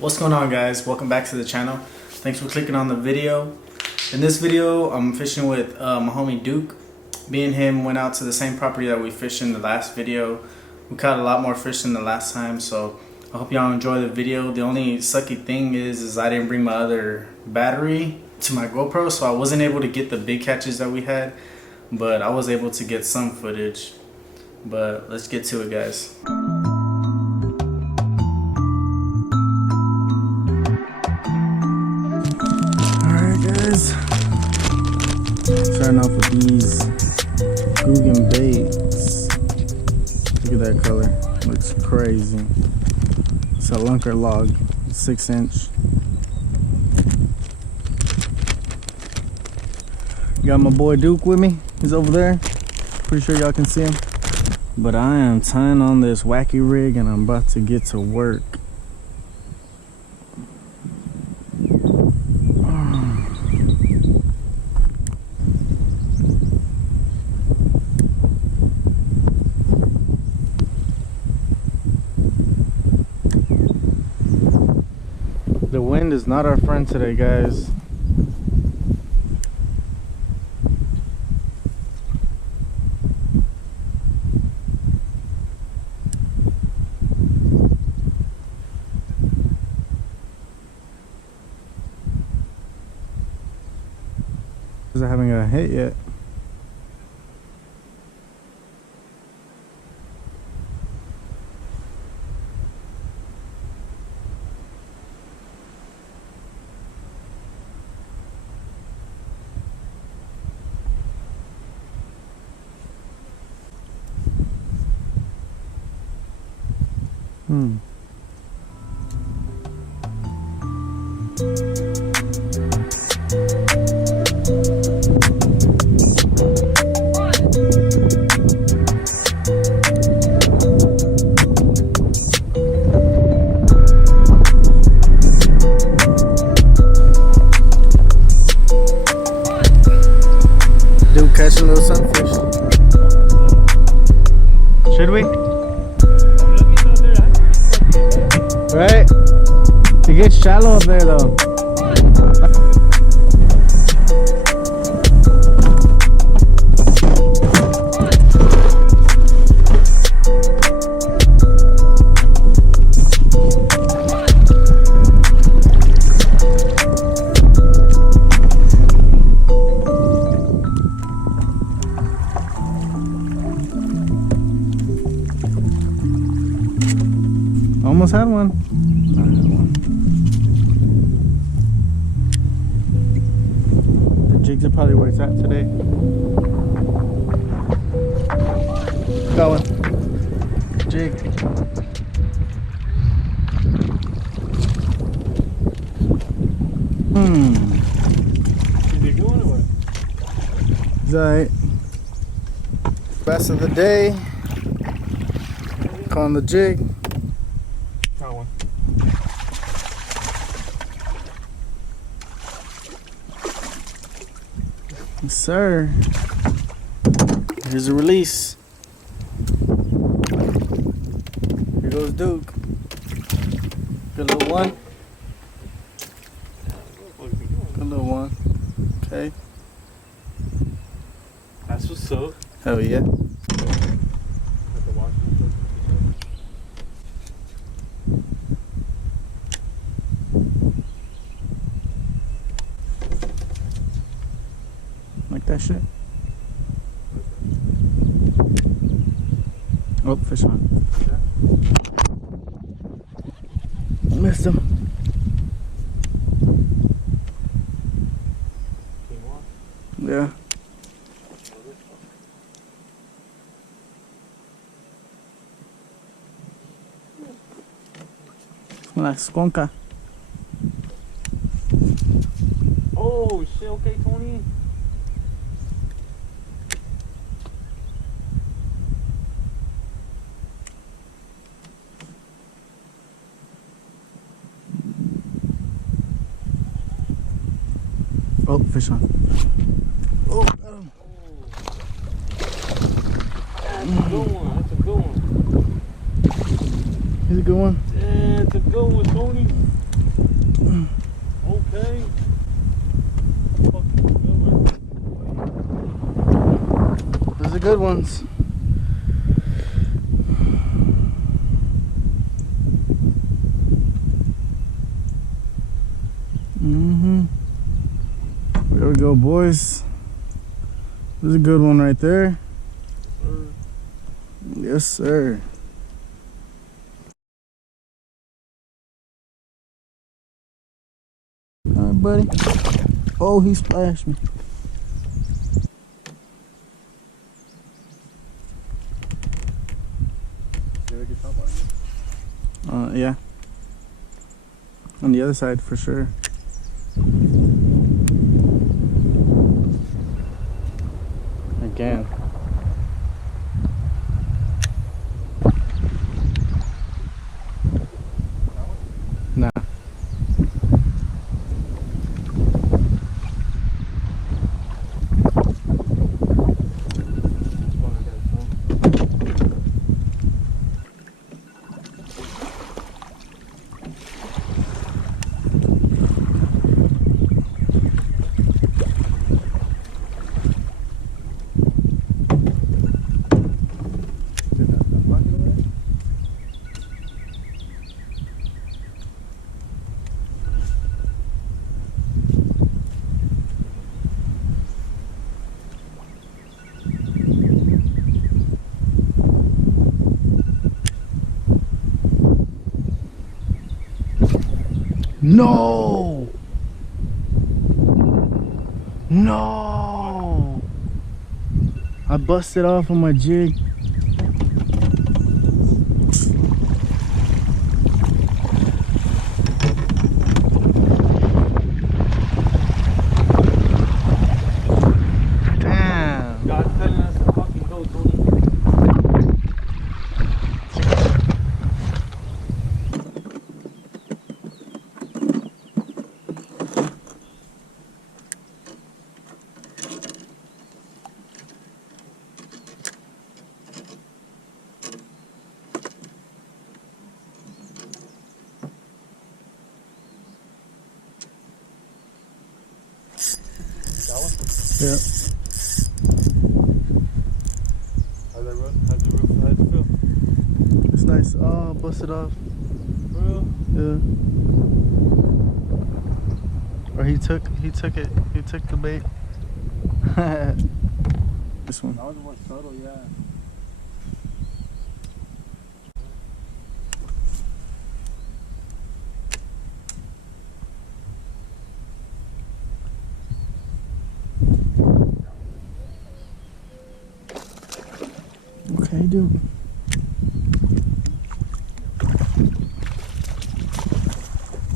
What's going on, guys? Welcome back to the channel. Thanks for clicking on the video. In this video I'm fishing with my homie Duke. Me and him went out to the same property that we fished in the last video. We caught a lot more fish than the last time, so I hope y'all enjoy the video. The only sucky thing is I didn't bring my other battery to my GoPro, so I wasn't able to get the big catches that we had, but I was able to get some footage. But let's get to it, guys. Starting off with these Guggen baits. Look at that color, looks crazy. It's a lunker log, 6-inch. Got my boy Duke with me, he's over there. Pretty sure y'all can see him. But I am tying on this wacky rig and I'm about to get to work. The wind is not our friend today, guys. I haven't got a hit yet. Dude, catching little sunfish. Should we? Right? It gets shallow up there though. Almost had one. I had one. The jigs are probably where it's at today. Got one. Jig. Is it going or what? It's alright. Best of the day. Calling the jig. Got one. Yes, sir. Here's a release. Here goes Duke. Good little one. Good little one. Okay. That's what's up. Hell yeah. Like that shit. Oh, fish on. Missed him. Yeah. Like squonka. Oh shit, okay, Tony. Oh, fish on. Oh, got him. That's a good one. That's a good one. He's a good one. Yeah, it's a good one, Tony. Okay. Fucking good one. Those are good ones. There we go, boys. There's a good one right there. Yes, sir. All right, buddy. Oh, he splashed me. Yeah. On the other side, for sure. Again. Nah. No! No! I busted off on my jig. Damn. God's telling us to fucking go, Tony. That one? Yeah. How's that run? How's it feel? It's nice. Oh, busted off. For real? Yeah. Or he took it. He took the bait. This one. That was more subtle, yeah. Okay, dude.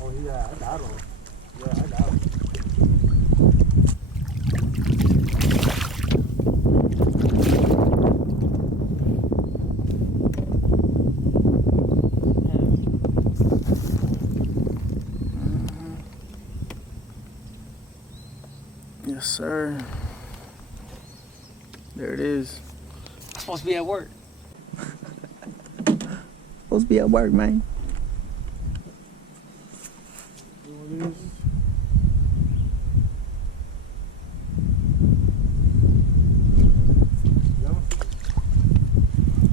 Oh, yeah, I got him. Yeah, I got him. Yes, sir. There it is. Supposed to be at work. Supposed to be at work, man.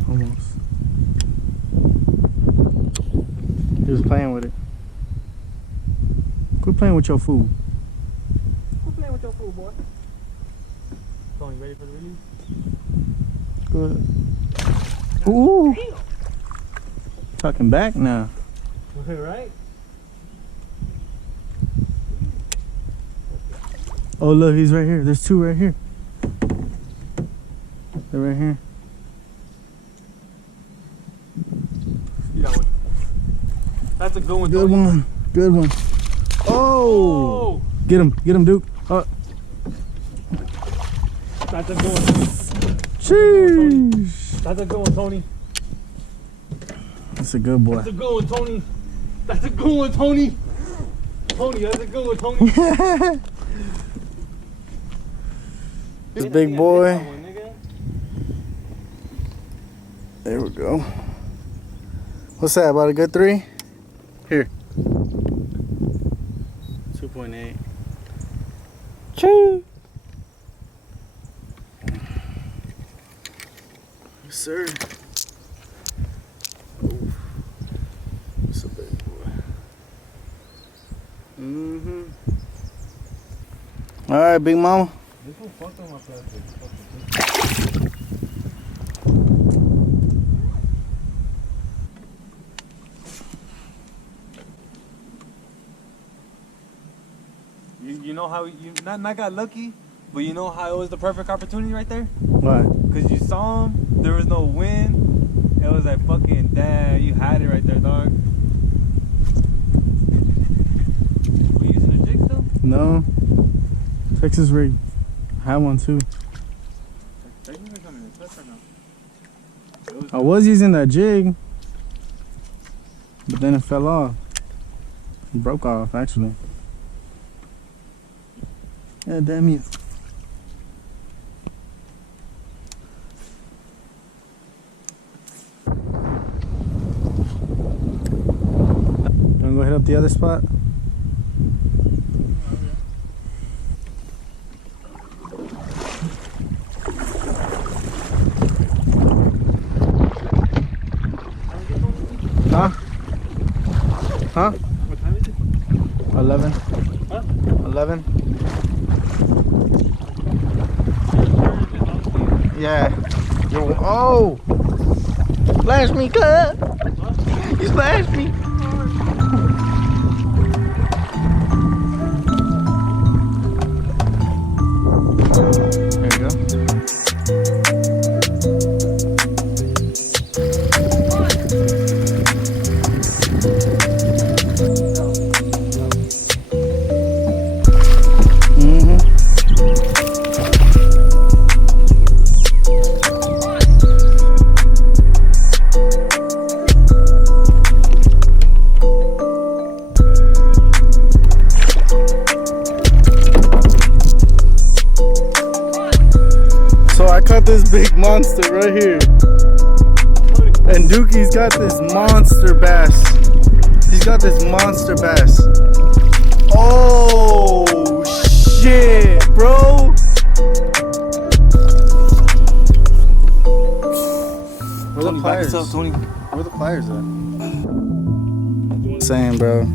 Almost. He was playing with it. Quit playing with your food. Quit playing with your food, boy. Tony, ready for the release? Good. Ooh. Talking back now. Right? Oh, look, he's right here. There's two right here. They're right here. See that one. That's a good one, Good Tony. one. Good one. Oh! Get him, Duke. Oh. That's a good one. Sheesh. That's a good one, Tony. That's a good boy. That's a good one, Tony. That's a good one, Tony. Tony, that's a good one, Tony. This big boy. There we go. What's that? About a good 3? Here. 2.8. Choo! Yes, sir. Oof. It's a big boy. Alright, big mama. This one fucked on my plastic. You know how you not got lucky, but you know how it was the perfect opportunity right there? Why? Cause you saw him, there was no wind. It was like fucking damn, you had it right there, dog. Were you using a jig still? No. Texas rig. I had one too. I was using that jig, but then it fell off. It broke off, actually. Yeah, damn you. Wanna go hit up the other spot? Huh? Huh? What time is it? 11. Huh? 11. Yeah. Yo, oh! Splash me, cuz! You splashed me! There you go. So I caught this big monster right here, and Dookie's got this monster bass. He's got this monster bass. Oh shit, bro! Where the pliers? Tony. Where the pliers at? Same, bro.